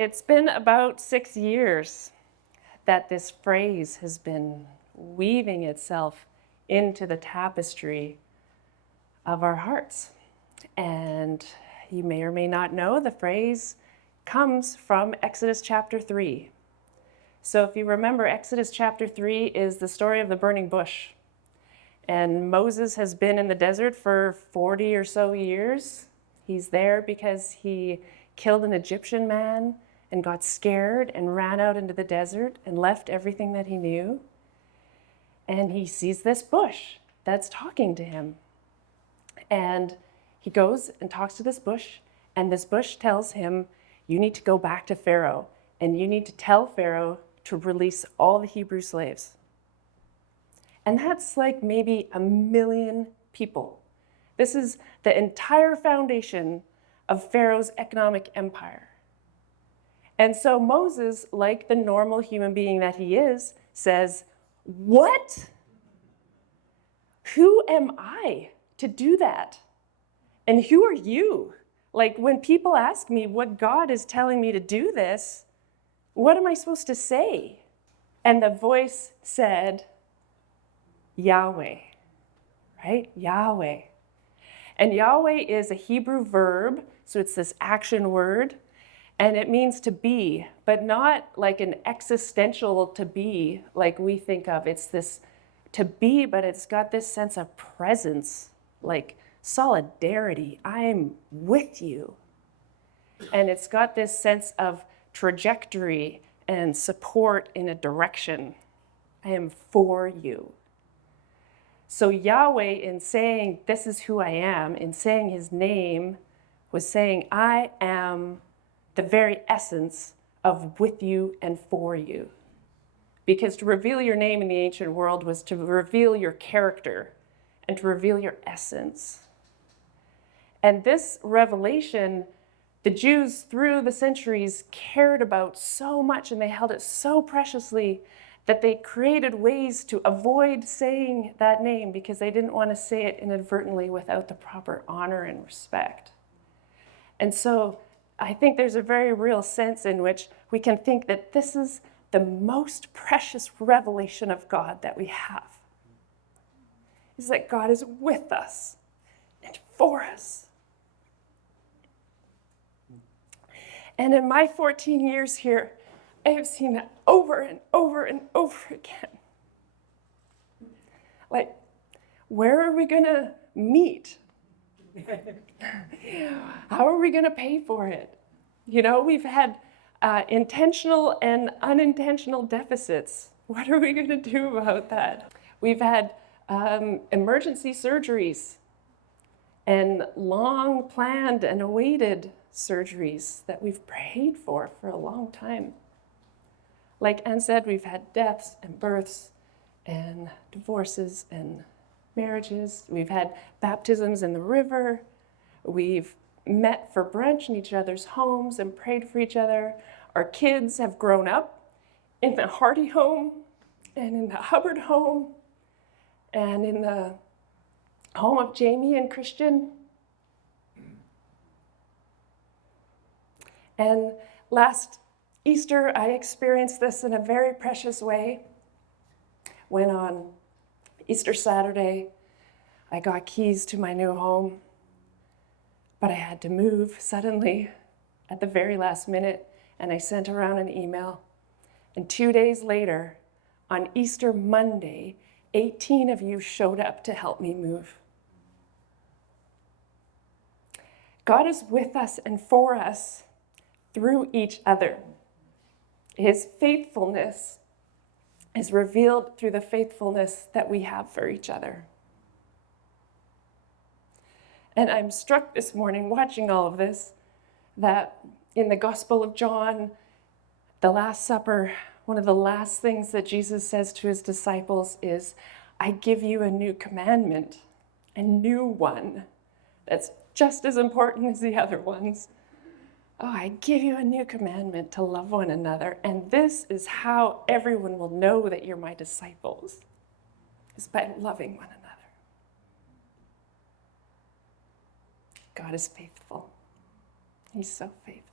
it's been about 6 years that this phrase has been weaving itself into the tapestry of our hearts. And you may or may not know the phrase comes from Exodus chapter 3. So if you remember, Exodus chapter 3 is the story of the burning bush. And Moses has been in the desert for 40 or so years. He's there because he killed an Egyptian man and got scared and ran out into the desert and left everything that he knew. And he sees this bush that's talking to him. And he goes and talks to this bush, and this bush tells him, you need to go back to Pharaoh, and you need to tell Pharaoh to release all the Hebrew slaves. And that's like maybe 1 million people. This is the entire foundation of Pharaoh's economic empire. And so Moses, like the normal human being that he is, says, what? Who am I to do that? And who are you? Like, when people ask me what God is telling me to do this, what am I supposed to say? And the voice said, Yahweh, right? Yahweh. And Yahweh is a Hebrew verb, so it's this action word, and it means to be, but not like an existential to be like we think of. It's this to be, but it's got this sense of presence, like solidarity. I'm with you. And it's got this sense of trajectory and support in a direction. I am for you. So Yahweh, in saying, this is who I am, in saying his name, was saying, I am the very essence of with you and for you. Because to reveal your name in the ancient world was to reveal your character and to reveal your essence. And this revelation, the Jews through the centuries cared about so much, and they held it so preciously that they created ways to avoid saying that name because they didn't want to say it inadvertently without the proper honor and respect. And so I think there's a very real sense in which we can think that this is the most precious revelation of God that we have. Is that God is with us and for us. And in my 14 years here, I have seen that over and over and over again. Like, where are we going to meet? How are we going to pay for it? You know, we've had intentional and unintentional deficits. What are we going to do about that? We've had emergency surgeries and long planned and awaited surgeries that we've prayed for a long time. Like Anne said, we've had deaths and births and divorces and marriages. We've had baptisms in the river. We've met for brunch in each other's homes and prayed for each other. Our kids have grown up in the Hardy home and in the Hubbard home and in the home of Jamie and Christian. And last Easter, I experienced this in a very precious way when on Easter Saturday, I got keys to my new home, but I had to move suddenly at the very last minute, and I sent around an email. And 2 days later, on Easter Monday, 18 of you showed up to help me move. God is with us and for us through each other. His faithfulness is revealed through the faithfulness that we have for each other. And I'm struck this morning watching all of this, that in the Gospel of John, the Last Supper, one of the last things that Jesus says to his disciples is, I give you a new commandment, a new one that's just as important as the other ones. Oh, I give you a new commandment to love one another, and this is how everyone will know that you're my disciples, is by loving one another. God is faithful. He's so faithful.